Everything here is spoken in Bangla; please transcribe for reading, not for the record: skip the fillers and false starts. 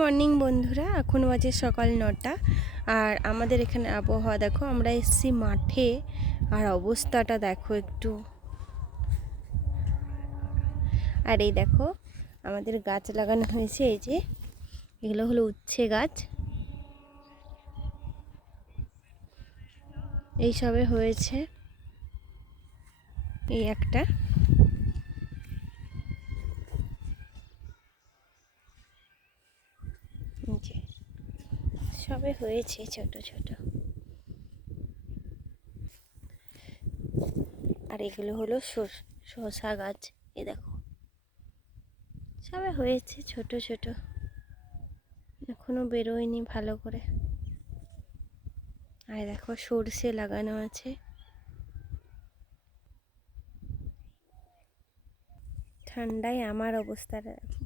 মর্নিং বন্ধুরা, এখন বাজে সকাল 9টা। আর আমাদের এখানে আবহাওয়া দেখো, আমরা এসেছি মাঠে। আর অবস্থাটা দেখো একটু। আর এই দেখো আমাদের গাছ লাগানো হয়েছে, এই যে এগুলো হলো উচ্ছে গাছ। এই সবে হয়েছে, এই একটা। যে সবে হয়েছে ছোট ছোট। আর এগুলো হলো শসা গাছ। এই দেখো সবে হয়েছে ছোট ছোট, এখনো বেরোয়নি ভালো করে। আর দেখো সর্ষে লাগানো আছে। ঠান্ডায় আমার অবস্থাটা দেখো।